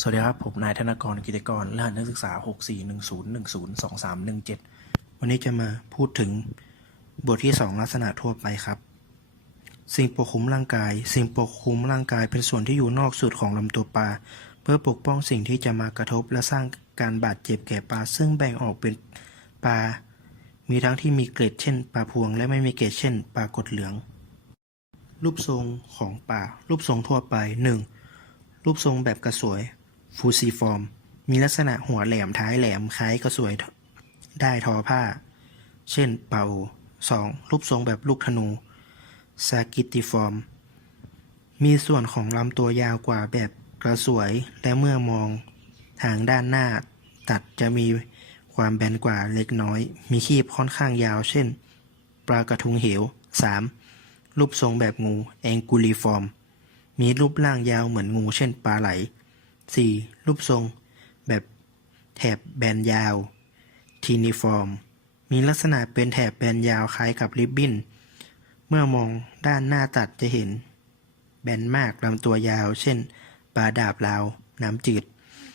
สวัสดีครับ ผมนายธนกรกิจกรรหัสนักศึกษา 6410102317 วันนี้จะมาพูดถึงบทที่ 2 ลักษณะทั่วไปครับ สิ่งปกคลุมร่างกาย สิ่งปกคลุมร่างกายเป็นส่วนที่อยู่นอกสุดของลำตัวปลา เพื่อปกป้องสิ่งที่จะมากระทบและสร้างการบาดเจ็บแก่ปลา ซึ่งแบ่งออกเป็นปลา มีทั้งที่มีเกล็ดเช่นปลาพวง และไม่มีเกล็ดเช่นปลากดเหลือง รูปทรงของปลา รูปทรงทั่วไป 1. รูปทรงแบบกระสวย ฟูซีฟอร์ม มีลักษณะหัวแหลมท้ายแหลมคล้ายกระสวยได้ทอผ้า เช่นเปา 2. รูปทรงแบบลูกธนูซากิติฟอร์ม มีส่วนของลำตัวยาวกว่าแบบกระสวยและเมื่อมองทางด้านหน้าตัดจะมีความแบนกว่าเล็กน้อย มีคีบค่อนข้างยาว เช่น ปลากระทุงเหว 3. รูปทรงแบบงูแองกูลิฟอร์ม มีรูปร่างยาวเหมือนงู เช่นปลาไหล 4. รูปทรง แบบแถบแบนยาวทีนิฟอร์ม มีลักษณะเป็นแถบแบนยาวคล้ายกับริบบิ้น เมื่อมองด้านหน้าตัดจะเห็น แบนมากลำตัวยาว เช่นปลาดาบลาว น้ำจืด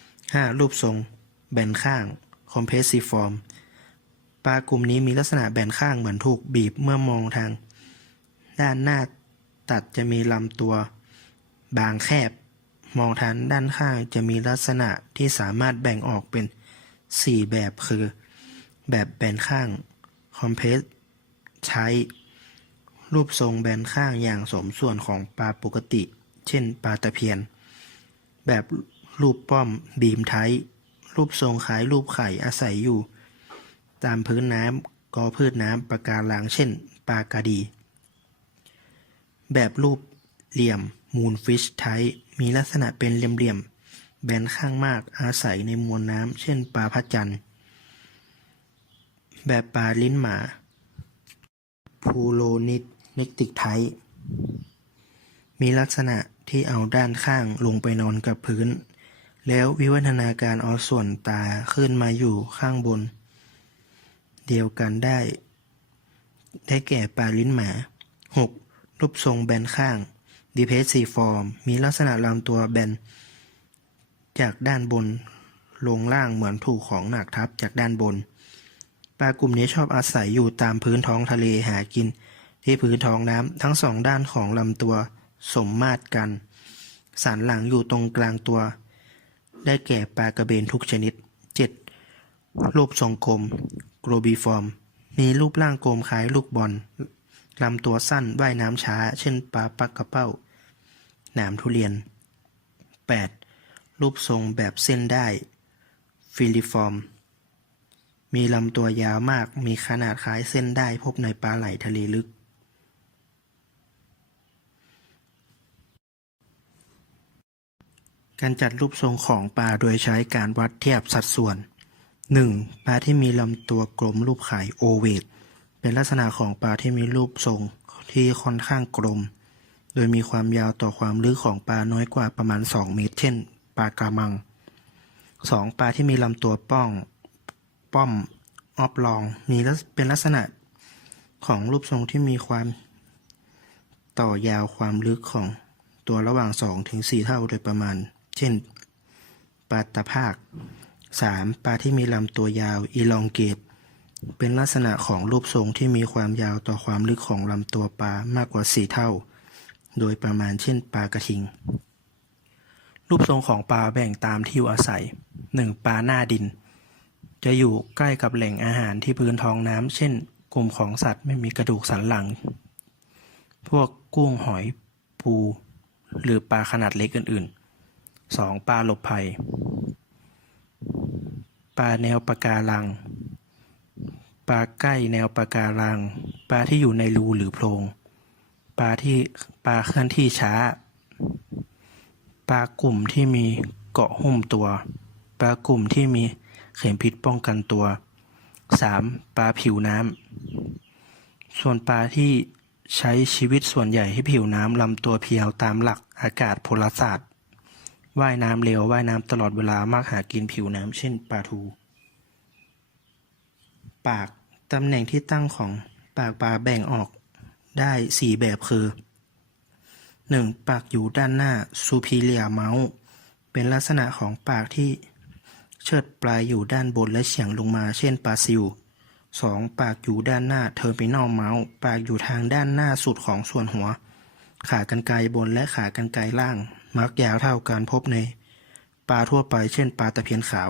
5. รูปทรง แบนข้างคอมเพรสซีฟอร์มปลากลุ่มนี้มีลักษณะแบนข้างเหมือนถูกบีบเมื่อมองทาง ด้านหน้าตัดจะมีลำตัว บางแคบ มองทางด้านข้างจะมีลักษณะที่สามารถแบ่งออกเป็น 4 แบบคือ แบบแบนข้างคอมเพรสใช้ รูปทรงแบนข้างอย่างสมส่วนของปลาปกติ เช่นปลาตะเพียน แบบรูปป้อมบีมไทยรูปทรงคล้ายรูปไข่อาศัยอยู่ ตามพื้นน้ำกอพืชน้ำปะการังเช่นปลากระดี แบบรูปเหลี่ยม มูนฟิชไทมีลักษณะเป็นเหลี่ยมๆ แบนข้างมากอาศัยในมวลน้ำ เช่นปลาพัดจันทร์ แบบปลาลิ้นหมา พูโลนิดเนกติกไทมีลักษณะที่เอาด้านข้างลงไปนอนกับพื้น แล้ววิวัฒนาการเอาส่วนตาขึ้นมาอยู่ข้างบน เดียวกันได้ ได้แก่ปลาลิ้นหมา 6. รูปทรงแบนข้าง ดีเพสซีฟอร์มมีลักษณะลำตัวแบน จากด้านบน ลงล่างเหมือนถูกของหนักทับจากด้านบน ปลากลุ่มนี้ชอบอาศัยอยู่ตามพื้นท้องทะเลหากิน ที่พื้นท้องน้ำทั้งสองด้านของลำตัวสมมาตรกัน สันหลังอยู่ตรงกลางตัว ได้แก่ปลากระเบนทุกชนิด 7. รูปทรงกลมโกลบีฟอร์ม มีรูปร่างกลมคล้ายลูกบอล ลำตัวสั้นว่ายน้ำช้า เช่นปลาปักกระเป้า หนามทุเรียน 8. รูปทรงแบบเส้นได้ ฟิลิฟอร์ม มีลำตัวยาวมาก มีขนาดคล้ายเส้นได้พบในปลาไหลทะเลลึก การจัดรูปทรงของปลาโดยใช้การวัดเทียบสัดส่วน 1. ปลาที่มีลำตัวกลมรูปไข่โอเวต เป็นลักษณะของปลาที่มีรูปทรงที่ค่อนข้างกลม โดยมีความยาวต่อความลึกของปลาน้อยกว่าประมาณ 2 เมตร เช่น ปลากระมัง 2. ปลาที่มีลำตัวป้อง ป้อมออบลอง มีเป็นลักษณะของรูปทรงที่มีความต่อยาวความลึกของตัวระหว่าง2ถึง4เท่าโดยประมาณ เช่น ปลาตะภาค 3. ปลาที่มีลำตัวยาวอีลองเกต เป็นลักษณะของรูปทรงที่มีความยาวต่อความลึกของลำตัวปลามากกว่า 4 เท่า โดยประมาณเช่นปลากระทิง รูปทรงของปลาแบ่งตามที่อยู่อาศัย 1. ปลาหน้าดิน จะอยู่ใกล้กับแหล่งอาหารที่พื้นท้องน้ำเช่น กลุ่มของสัตว์ไม่มีกระดูกสันหลัง พวกกุ้งหอยปู หรือปลาขนาดเล็กอื่นๆ 2. ปลาหลบภัย ปลาแนวปะการัง ปลาใกล้แนวปะการัง ปลาที่อยู่ในรูหรือโพรง ปลาที่ปลาเคลื่อนที่ช้า ปลากลุ่มที่มีเกาะหุ้มตัว ปลากลุ่มที่มีเข็มพิษป้องกันตัว 3. ปลาผิวน้ำ ส่วนปลาที่ใช้ชีวิตส่วนใหญ่ให้ผิวน้ำลำตัวเพียวตามหลักอากาศพลศาสตร์ ว่ายน้ำเร็วว่ายน้ำตลอดเวลามากหากินผิวน้ำเช่นปลาทู ปาก ตำแหน่งที่ตั้งของปากปลาแบ่งออกได้สี่แบบคือ 1. ปากอยู่ด้านหน้า superior mouth เป็นลักษณะของปากที่เชิดปลายอยู่ด้านบนและเฉียงลงมา เช่นปลาซิว 2. ปากอยู่ด้านหน้าเทอร์มินอลเมาส์ปากอยู่ทางด้านหน้าสุดของส่วนหัว ขากรรไกรบนและขากรรไกรล่าง มักยาวเท่ากันพบใน ปลาทั่วไป เช่น ปลาตะเพียนขาว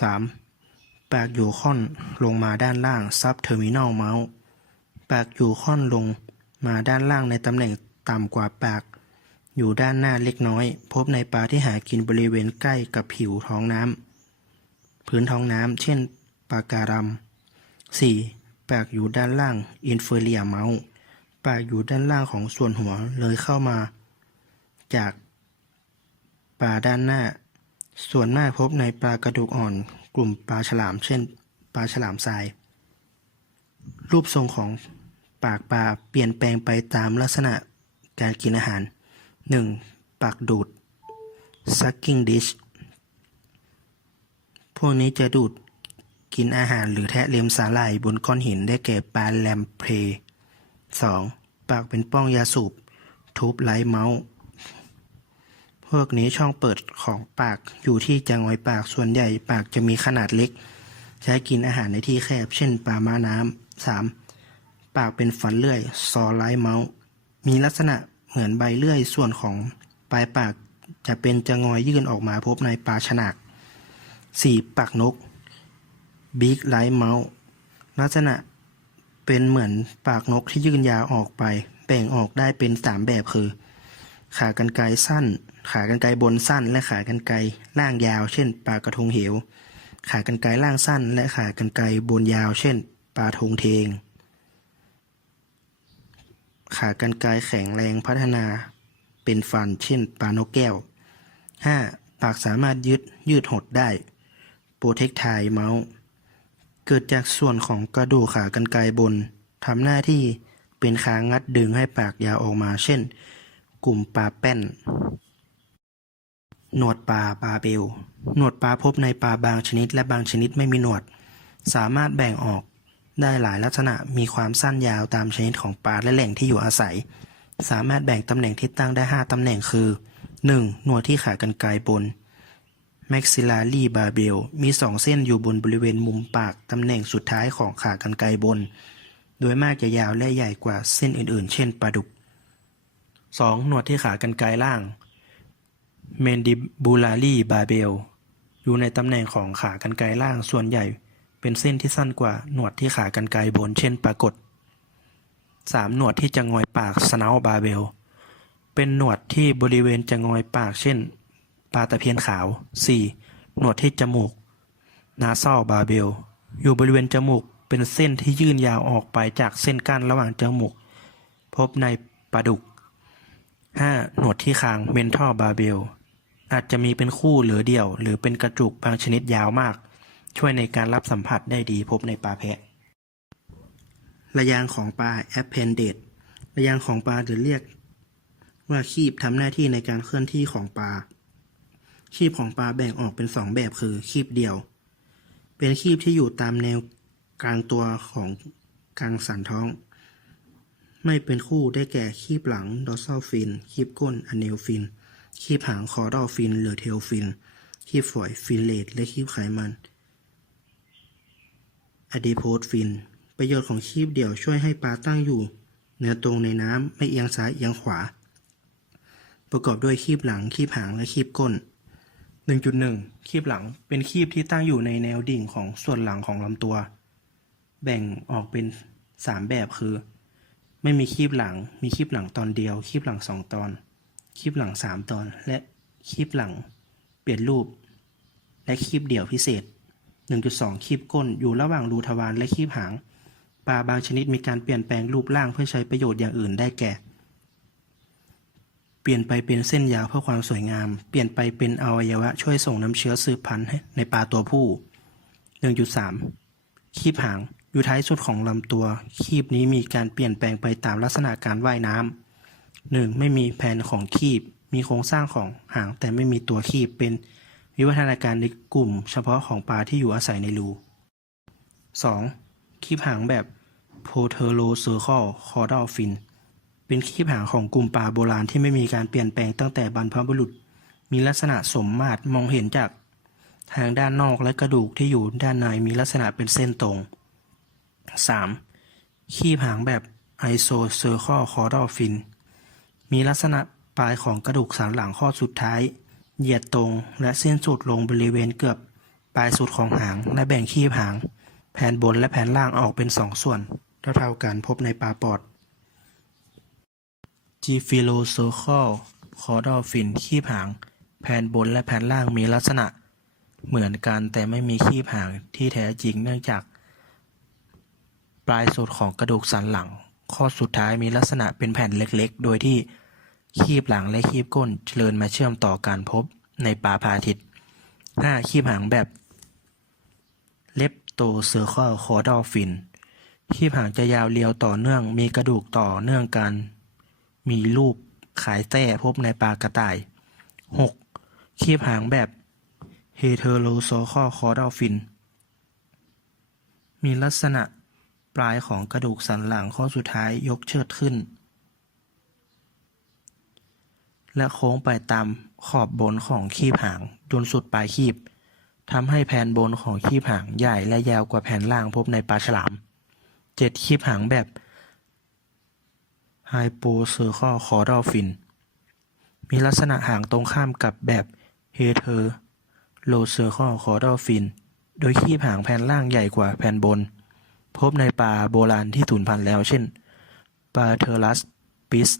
3. ปากอยู่ค่อนลงมาด้านล่างซับเทอร์มินอลเมาส์ปากอยู่ค่อนลงมาด้านล่างในตำแหน่งต่ำกว่าปากอยู่ด้านหน้าเล็กน้อย พบในปลาที่หากินบริเวณใกล้กับผิวท้องน้ำพื้นท้องน้ำเช่นปลาการัม 4. ปากอยู่ด้านล่างอินเฟอร์เรียเมาส์ปากอยู่ด้านล่างของส่วนหัวเลยเข้ามา จากปลาด้านหน้า ส่วนมากพบในปลากระดูกอ่อน กลุ่มปลาฉลาม เช่น ปลาฉลามทราย รูปทรงของปากปลาเปลี่ยนแปลงไปตามลักษณะการกินอาหาร 1. ปากดูด sucking dish พวกนี้จะดูดกินอาหารหรือแทะเลมสาหร่ายบนก้อนหินได้แก่ปลาแลมเพร 2. ปากเป็นป้องยาสูบทูบไลท์เมาส์ วกนี้ช่องเปิดของปากอยู่ที่จงอยปากส่วนใหญ่ปากจะมีขนาดเล็ก ใช้กินอาหารในที่แคบ เช่นปลาม้าน้ำ 3. ปากเป็นฟันเลื่อยซอไลท์เมาส์มีลักษณะเหมือนใบเลื่อยส่วนของปลายปากจะเป็นจะงอยยื่นออกมาพบในปลาฉนาก 4. ปากนก Big Light Mouse ลักษณะเป็นเหมือนปากนกที่ยื่นยาวออกไป แบ่งออกได้เป็นสามแบบคือ ขากรรไกรสั้น ขากรรไกรบนสั้นและขากรรไกรล่างยาว เช่นปลากระทงเหว ขากรรไกรล่างสั้น และขากรรไกรบนยาว เช่นปลาทงเทง ขากรรไกรแข็งแรงพัฒนาเป็นฟัน เช่นปลานกแก้ว 5. ปากสามารถยืดยืดหดได้โปรเทคไทเมาส์เกิดจากส่วนของกระดูกขากรรไกรบนทำหน้าที่เป็นค้างงัดดึงให้ปากยาวออกมา เช่น กลุ่มปลาแป้น หนวดปลาปลาเบล หนวดปลาพบในปลาบางชนิดและบางชนิดไม่มีหนวด สามารถแบ่งออกได้หลายลักษณะมีความสั้นยาวตามชนิดของปลาและแหล่งที่อยู่อาศัย สามารถแบ่งตำแหน่งที่ตั้งได้ 5 ตำแหน่งคือ 1. หนวดที่ขากรรไกรบน maxillary barbel มีสองเส้นอยู่บนบริเวณมุมปากตำแหน่งสุดท้ายของขากรรไกรบน โดยมากจะยาวและใหญ่กว่าเส้นอื่นๆ เช่นปลาดุก 2. หนวดที่ขากรรไกรล่าง mandibulary barbel อยู่ในตำแหน่งของขากรรไกรล่างส่วนใหญ่ เป็นเส้นที่สั้นกว่าหนวดที่ขากรรไกรบนเช่นปรากฏ 3. หนวดที่จะงอยปาก snout barbel เป็นหนวดที่บริเวณจะงอยปากเช่นปลาตะเพียนขาว 4. หนวดที่จมูก nasal barbel อยู่บริเวณจมูกเป็นเส้นที่ยื่นยาวออกไปจากเส้นกั้นระหว่างจมูก พบในปลาดุก 5. หนวดที่คาง mental barbel อา อาจจะมีเป็นคู่หรือเดี่ยว หรือเป็นกระจุกบางชนิดยาวมาก ช่วยในการรับสัมผัสได้ดีพบในปลาแพะ ระยางของปลา appendage ระยางของปลาหรือเรียกว่าคีบทำหน้าที่ในการเคลื่อนที่ของปลา คีบของปลาแบ่งออกเป็นสองแบบคือคีบเดี่ยว เป็นคีบที่อยู่ตามแนวกลางตัวของกลางสันท้อง ไม่เป็นคู่ได้แก่คีบหลัง dorsal fin คีบก้น anal fin คีบหาง caudal fin หรือ tail fin คีบฝอย fillet และคีบไขมัน adipose fin ประโยชน์ของคีบเดี่ยวช่วยให้ปลาตั้งอยู่เนื้อตรงในน้ำไม่เอียงซ้ายเอียงขวา ประกอบด้วยคีบหลังคีบหางและคีบก้น 1.1 คีบหลังเป็นคีบที่ตั้งอยู่ในแนวดิ่งของส่วนหลังของลำตัว แบ่งออกเป็น 3 แบบคือ ไม่มีคีบหลัง มีคีบหลังตอนเดียว คีบหลัง 2 ตอน คีบหลัง 3 ตอน และคีบหลังเปลี่ยนรูป และคีบเดี่ยวพิเศษ 1.2คีบก้นอยู่ระหว่างรูทวารและคีบหาง ปลาบางชนิดมีการเปลี่ยนแปลงรูปร่างเพื่อใช้ประโยชน์อย่างอื่นได้แก่ เปลี่ยนไปเป็นเส้นยาวเพื่อความสวยงาม เปลี่ยนไปเป็นอวัยวะช่วยส่งน้ำเชื้อสืบพันธุ์ในปลาตัวผู้ 1.3คีบหางอยู่ท้ายสุดของลำตัว คลีบนี้มีการเปลี่ยนแปลงไปตามลักษณะการว่ายน้ำ หนึ่งไม่มีแผนของคีบ มีโครงสร้างของหางแต่ไม่มีตัวคีบ เป็นวิวัฒนาการในกลุ่ม เฉพาะของปลาที่อยู่อาศัยในรู 2. คีบหางแบบ p o t e r o c i r c l caudal fin เป็นคีบหางของกลุ่มปลาโบราณที่ไม่มีการเปลี่ยนแปลงตั้งแต่บรรพบุรุษ มีลักษณะสมมาตรมองเห็นจากทางด้านนอกและกระดูกที่อยู่ด้านในมีลักษณะเป็นเส้นตรง 3. ขี้ผางแบบไอโซเซอร์คอคอร์ดอฟิน มีลักษณะปลายของกระดูกสันหลังข้อสุดท้าย เหยียดตรงและสิ้นสุดลงบริเวณเกือบปลายสุดของหางและแบ่งขี้ผาง แผ่นบนและแผ่นล่างออกเป็นสองส่วน เท่าๆกันพบในปลาปอด g f i l o c i c a l c a u d a l fin ขี้ผาง แผ่นบนและแผ่นล่างมีลักษณะ เหมือนกันแต่ไม่มีขี้ผางที่แท้จริงเนื่องจาก ปลายสุดของกระดูกสันหลัง ข้อสุดท้ายมีลักษณะเป็นแผ่นเล็กๆ โดยที่คีบหลังและคีบก้นเจริญมาเชื่อมต่อการพบในปลาพาทิต 5. คีบหางแบบเล็บโตเซอร์คอลคอดอฟิน คีบหางจะยาวเรียวต่อเนื่อง มีกระดูกต่อเนื่องกัน มีรูปขายแต้พบในปลากระต่าย 6. คีบหางแบบเฮเทโรโซคอคอร์ดอฟิน มีลักษณะ ปลายของกระดูกสันหลังข้อสุดท้ายยกเชิดขึ้น และโค้งไปตามขอบบนของคีบหางจนสุดปลายคีบทำให้แผ่นบนของคีบหางใหญ่และยาวกว่าแผ่นล่างพบในปลาฉลาม 7. คีบหางแบบไฮโปเซอร์คอคอร์ดอฟิน มีลักษณะหางตรงข้ามกับแบบเฮเทอร์โลเซอร์คอคอร์ดอฟิน โดยคีบหางแผ่นล่างใหญ่กว่าแผ่นบน พบในปลาโบราณที่สูญพันธุ์แล้ว เช่น ปลาเทอรัสปิส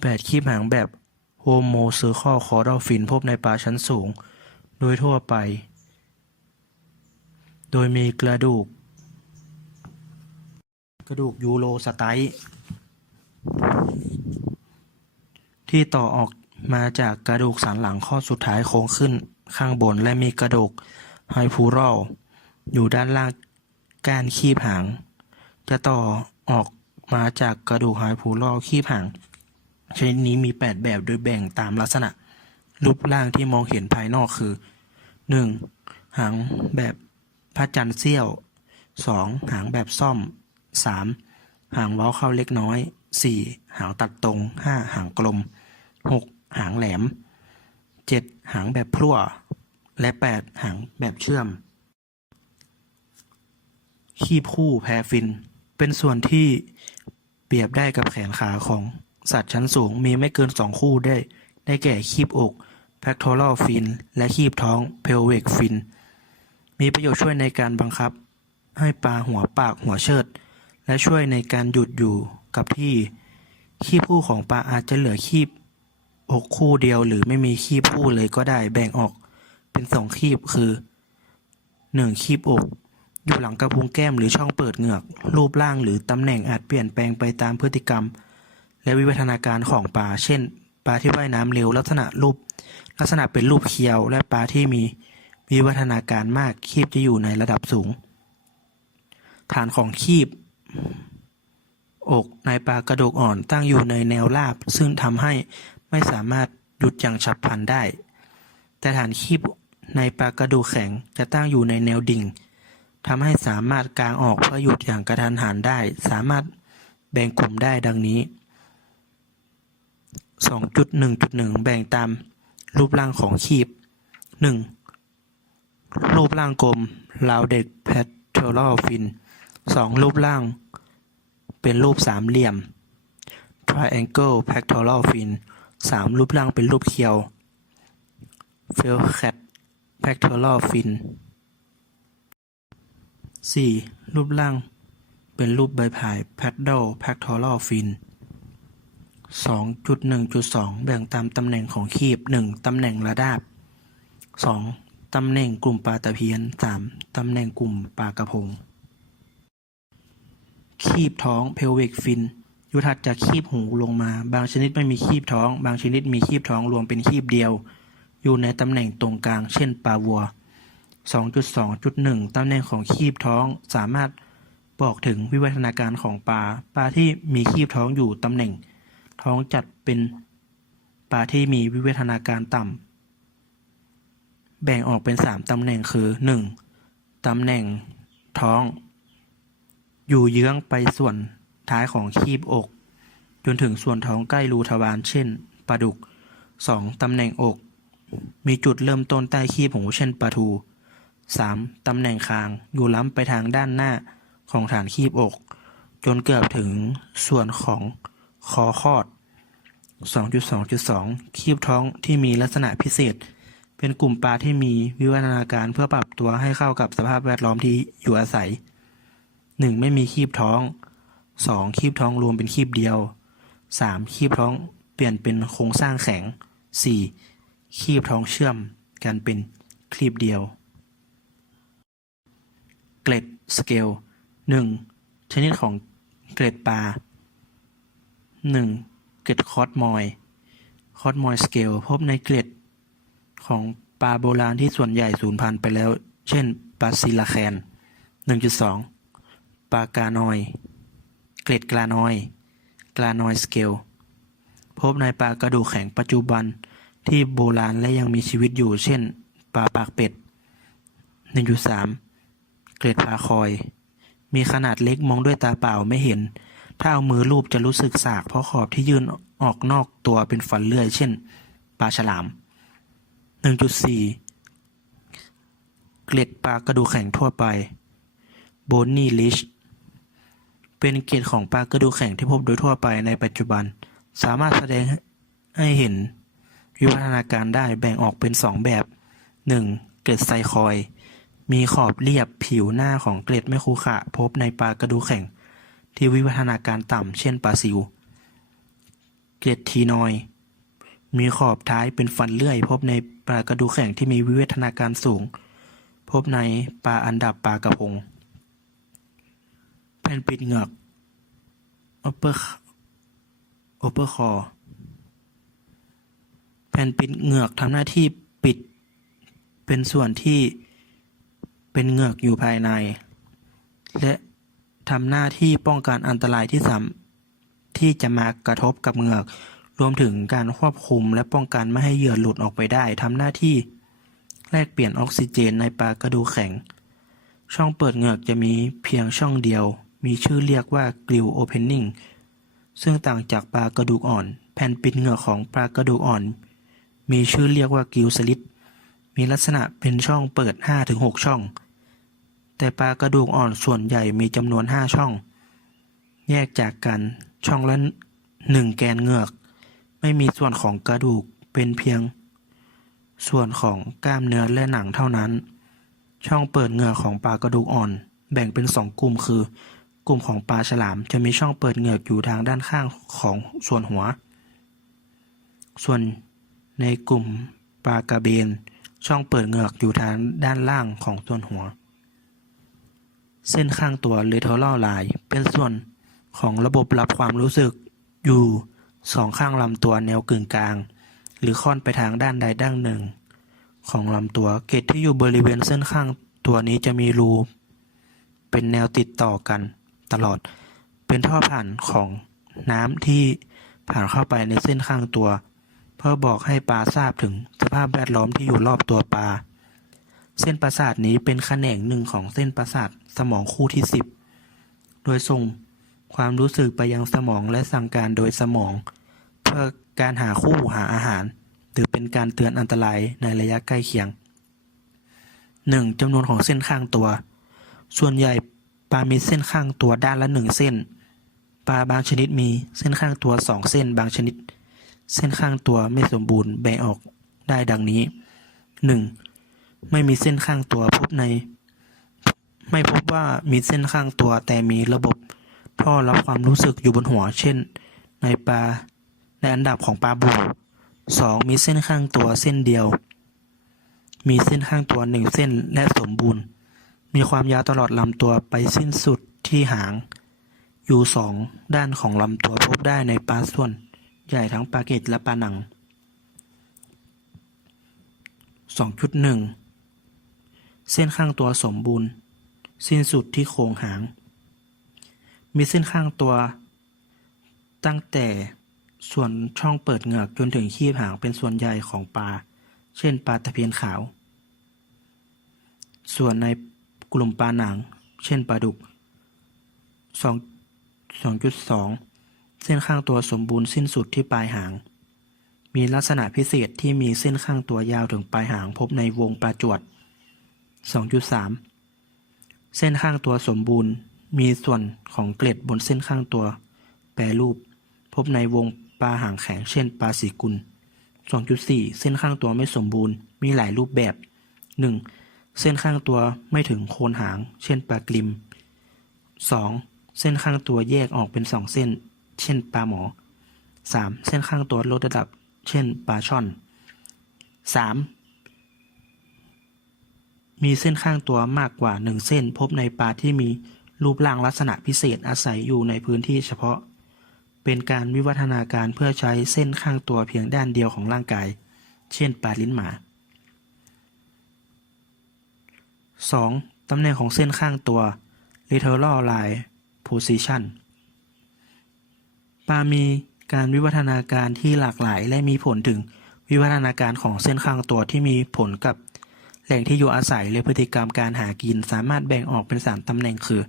แปดคีบหางแบบโฮโมเซอร์คอคอร์ดอฟิน พบในปลาชั้นสูง โดยทั่วไป โดยมีกระดูก กระดูกยูโรสไตที่ต่อออกมาจากกระดูกสันหลังข้อสุดท้ายโค้งขึ้นข้างบนและมีกระดูกไฮพูรัล อยู่ด้านล่างก้านคีบหาง จะต่อออกมาจากกระดูกไฮพูรัลคีบหางชนิดนี้มี 8 แบบโดยแบ่งตามลักษณะ รูปร่างที่มองเห็นภายนอกคือ 1. หางแบบพระจันทร์เสี้ยว 2. หางแบบซ่อม 3. หางเว้าเข้าเล็กน้อย 4. หางตัดตรง 5. หางกลม 6. หางแหลม 7. หางแบบพลั่ว และ 8. หางแบบเชื่อม คีบคู่แพรฟิน เป็นส่วนที่เปรียบได้กับแขนขาของสัตว์ชั้นสูงมีไม่เกินสองคู่ได้ ได้แก่คีบอก pectoral fin และคีบท้อง pelvic fin มีประโยชน์ช่วยในการบังคับ ให้ปลาหัวปากหัวเชิด และช่วยในการหยุดอยู่กับที่คีบคู่ของปลาอาจจะเหลือคีบอกคู่เดียวหรือไม่มีคีบคู่เลยก็ได้แบ่งออกเป็นสองคีบคือหนึ่งคีบอก อยู่หลังกระพุ้งแก้มหรือช่องเปิดเหงือก รูปร่างหรือตำแหน่งอาจเปลี่ยนแปลงไปตามพฤติกรรม และวิวัฒนาการของปลา เช่น ปลาที่ว่ายน้ำเร็วลักษณะรูป ลักษณะเป็นรูปเคียว และปลาที่มีวิวัฒนาการมากคีบจะอยู่ในระดับสูง ฐานของคีบอกในปลากระดูกอ่อนตั้งอยู่ในแนวราบ ซึ่งทำให้ไม่สามารถหยุดอย่างฉับพลันได้ แต่ฐานคีบในปลากระดูกแข็งจะตั้งอยู่ในแนวดิ่ง ทำให้สามารถกางออกเพื่อหยุดอย่างกระทันหันได้ สามารถแบ่งกลุ่มได้ดังนี้ 2.1.1 แบ่งตามรูปร่างของคีบ 1. รูปร่างกลม rounded pectoral fin 2. รูปร่าง เป็นรูปสามเหลี่ยม triangle pectoral fin 3. รูปร่างเป็นรูปเคียว falcat pectoral fin 4. รูปร่าง เป็นรูปใบพาย paddle pectoral fin 2.1.2 แบ่งตามตำแหน่งของคีบ 1. ตำแหน่งระดับ 2. ตำแหน่งกลุ่มปลาตะเพียน 3. ตำแหน่งกลุ่มปลากระพง คีบท้อง pelvic fin อยู่ถัดจากคีบหูลงมา บางชนิดไม่มีคีบท้อง บางชนิดมีคีบท้องรวมเป็นคีบเดียว อยู่ในตำแหน่งตรงกลาง เช่นปลาวัว 2.2.1 ตำแหน่งของคีบท้องสามารถบอกถึงวิวัฒนาการของปลา ปลาที่มีคีบท้องอยู่ตำแหน่ง ท้องจัดเป็นปลาที่มีวิวัฒนาการต่ำ แบ่งออกเป็น 3 ตำแหน่งคือ 1. ตำแหน่งท้อง อยู่เยื้องไปส่วนท้ายของคีบอก จนถึงส่วนท้องใกล้รูทวารเช่นปลาดุก 2. ตำแหน่งอก มีจุดเริ่มต้นใต้คีบหูเช่นปลาทู 3. ตำแหน่งคางอยู่ล้ำไปทางด้านหน้าของฐานคีบอก จนเกือบถึงส่วนของคอคอด 2.2.2 คีบท้องที่มีลักษณะพิเศษ เป็นกลุ่มปลาที่มีวิวัฒนาการเพื่อปรับตัวให้เข้ากับสภาพแวดล้อมที่อยู่อาศัย 1. ไม่มีคีบท้อง 2. คีบท้องรวมเป็นคีบเดียว 3. คีบท้องเปลี่ยนเป็นโครงสร้างแข็ง 4. คีบท้องเชื่อมกันเป็นคลีบเดียว เกล็ดสเกล 1. ชนิดของเกล็ดปลา 1. เกล็ดคอสมอย คอสมอยสเกล พบในเกล็ดของปลาโบราณที่ส่วนใหญ่สูญพันธุ์ไปแล้ว เช่น ปลาซิลาแคน 1.2 ปลากานอย เกล็ดกลานอย กลานอยสเกล พบในปลากระดูกแข็งปัจจุบันที่โบราณและยังมีชีวิตอยู่ เช่น ปลาปากเป็ด 1.3 เกล็ดปลาคอย มีขนาดเล็กมองด้วยตาเปล่าไม่เห็น ถ้าเอามือลูบจะรู้สึกสาก เพราะขอบที่ยื่นออกนอกตัวเป็นฟันเลื่อย เช่น ปลาฉลาม 1.4 เกล็ดปลากระดูกแข็งทั่วไป โบนนี่ลิช เป็นเกล็ดของปลากระดูกแข็งที่พบโดยทั่วไปในปัจจุบัน สามารถแสดงให้เห็นวิวัฒนาการได้แบ่งออกเป็นสองแบบ 1. เกล็ดไซคอย มีขอบเรียบผิวหน้าของเกล็ดไม่คูขะ พบในปลากระดูแข็ง ที่วิวัฒนาการต่ำเช่นปลาซิว เกล็ดทีนอย มีขอบท้ายเป็นฟันเลื่อย พบในปลากระดูแข็งที่มีวิวัฒนาการสูง พบในปลาอันดับปลากระพง แผ่นปิดเหงือก upper upper core แผ่นปิดเหงือกทำหน้าที่ปิดเป็นส่วนที่ เป็นเหงือกอยู่ภายใน และทำหน้าที่ป้องกันอันตรายที่สามที่จะมากระทบกับเหงือก รวมถึงการควบคุมและป้องกันไม่ให้เหยื่อหลุดออกไปได้ทำหน้าที่แลกเปลี่ยนออกซิเจนในปลากระดูแข็ง ช่องเปิดเหงือกจะมีเพียงช่องเดียว มีชื่อเรียกว่า gill opening ซึ่งต่างจากปลากระดูกอ่อน แผ่นปิดเหงือกของปลากระดูกอ่อน มีชื่อเรียกว่า gill slit มีลักษณะเป็นช่องเปิด 5-6 ช่อง แต่ปลากระดูกอ่อนส่วนใหญ่มีจำนวน 5 ช่อง แยกจากกันช่องละหนึ่งแกนเหงือก ไม่มีส่วนของกระดูกเป็นเพียง ส่วนของกล้ามเนื้อและหนังเท่านั้น ช่องเปิดเหงือกของปลากระดูกอ่อน แบ่งเป็นสองกลุ่มคือ กลุ่มของปลาฉลามจะมีช่องเปิดเหงือกอยู่ทางด้านข้างของส่วนหัว ส่วนในกลุ่มปลากระเบน ช่องเปิดเหงือกอยู่ทางด้านล่างของส่วนหัว เส้นข้างตัว lateral line เป็นส่วนของระบบรับความรู้สึกอยู่สองข้างลำตัวแนวกึ่งกลาง หรือค่อนไปทางด้านใดด้านหนึ่ง ของลำตัวเกล็ดที่อยู่บริเวณเส้นข้างตัวนี้จะมีรูเป็นแนวติดต่อกันตลอด เป็นท่อผ่านของน้ำที่ผ่านเข้าไปในเส้นข้างตัว เพื่อบอกให้ปลาทราบถึงสภาพแวดล้อมที่อยู่รอบตัวปลา เส้นประสาทนี้เป็นแขนงหนึ่งของเส้นประสาท สมองคู่ที่ 10 โดยส่งความรู้สึกไปยังสมองและสั่งการโดยสมอง เพื่อการหาคู่หาอาหาร หรือเป็นการเตือนอันตรายในระยะใกล้เคียง 1. จำนวนของเส้นข้างตัว ส่วนใหญ่ปลามีเส้นข้างตัวด้านละหนึ่งเส้น ปลาบางชนิดมีเส้นข้างตัวสองเส้นบางชนิด เส้นข้างตัวไม่สมบูรณ์แบ่งออกได้ดังนี้ 1. ไม่มีเส้นข้างตัวพบใน ไม่พบว่ามีเส้นข้างตัวแต่มีระบบท่อรับความรู้สึกอยู่บนหัว เช่น ในปลาในอันดับของปลาบู 2. มีเส้นข้างตัวเส้นเดียว มีเส้นข้างตัวหนึ่งเส้นและสมบูรณ์ มีความยาวตลอดลำตัวไปสิ้นสุดที่หาง อยู่สองด้านของลำตัวพบได้ในปลาส่วน ใหญ่ทั้งปลาเกตและปลาหนัง 2.1 เส้นข้างตัวสมบูรณ์ สิ้นสุดที่โครงหาง มีเส้นข้างตัว ตั้งแต่ส่วนช่องเปิดเหงือกจนถึงคีบหางเป็นส่วนใหญ่ของปลา เช่นปลาตะเพียนขาว ส่วนในกลุ่มปลาหนัง เช่นปลาดุก2 2.2 เส้นข้างตัวสมบูรณ์สิ้นสุดที่ปลายหาง มีลักษณะพิเศษที่มีเส้นข้างตัวยาวถึงปลายหางพบในวงปลาจวด 2.3 เส้นข้างตัวสมบูรณ์ มีส่วนของเกล็ดบนเส้นข้างตัว แปรรูป พบในวงปลาหางแข็งเช่นปลาสีกุล 2.4 เส้นข้างตัวไม่สมบูรณ์ มีหลายรูปแบบ 1. เส้นข้างตัวไม่ถึงโคนหาง เช่นปลากริม 2. เส้นข้างตัวแยกออกเป็นสองเส้น เช่นปลาหมอ 3. เส้นข้างตัวลดระดับ เช่นปลาช่อน 3. มีเส้นข้างตัวมากกว่าหนึ่งเส้น พบในปลาที่มีรูปร่างลักษณะพิเศษอาศัยอยู่ในพื้นที่เฉพาะ เป็นการวิวัฒนาการเพื่อใช้เส้นข้างตัวเพียงด้านเดียวของร่างกาย เช่นปลาลิ้นหมา 2. ตำแหน่งของเส้นข้างตัว lateral line position ปลามีการวิวัฒนาการที่หลากหลายและมีผลถึงวิวัฒนาการของเส้นข้างตัวที่มีผลกับ แหล่งที่อยู่อาศัยและพฤติกรรมการหากินสามารถแบ่งออกเป็นสามตำแหน่งคือ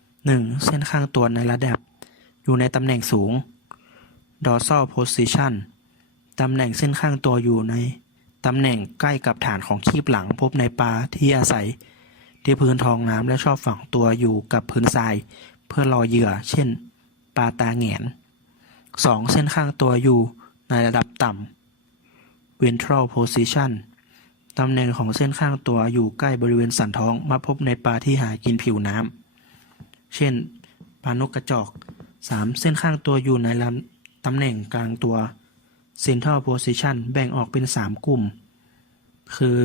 1. เส้นข้างตัวในระดับ อยู่ในตำแหน่งสูง dorsal position ตำแหน่งเส้นข้างตัวอยู่ในตำแหน่งใกล้กับฐานของคีบหลังพบในปลาที่อาศัย ที่พื้นท้องน้ำและชอบฝังตัวอยู่กับพื้นทราย เพื่อรอเหยื่อ เช่น ปลาตาแงน 2. เส้นข้างตัวอยู่ในระดับต่ำ ventral position ตำแหน่งของเส้นข้างตัวอยู่ใกล้บริเวณสันท้องมาพบในปลาที่หากินผิวน้ำเช่นปลานกกระจอก 3. เส้นข้างตัวอยู่ในลำตำแหน่งกลางตัว central position แบ่งออกเป็น 3 กลุ่ม คือ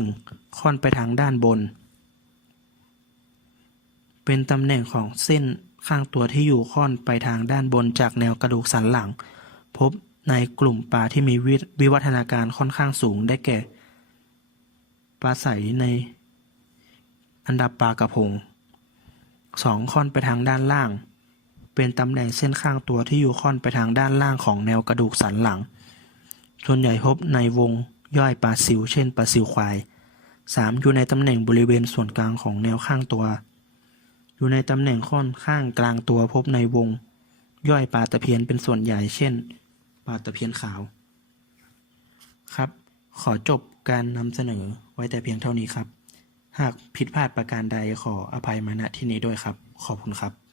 1. ค่อนไปทางด้านบน เป็นตำแหน่งของเส้นข้างตัวที่อยู่ค่อนไปทางด้านบนจากแนวกระดูกสันหลัง พบในกลุ่มปลาที่มีวิวิวัฒนาการค่อนข้างสูงได้แก่ ปลาใสในอันดับปลากระพง 2. ค่อนไปทางด้านล่าง เป็นตำแหน่งเส้นข้างตัวที่อยู่ค่อนไปทางด้านล่างของแนวกระดูกสันหลัง ส่วนใหญ่พบในวงย่อยปลาซิว เช่นปลาซิวควาย 3. อยู่ในตำแหน่งบริเวณส่วนกลางของแนวข้างตัว อยู่ในตำแหน่งค่อนข้างกลางตัวพบในวง ย่อยปลาตะเพียนเป็นส่วนใหญ่ เช่นปลาตะเพียนขาว ครับ ขอจบ การนำเสนอไว้แต่เพียงเท่านี้ครับ หากผิดพลาดประการใดขออภัยมาณที่นี้ด้วยครับ ขอบคุณครับ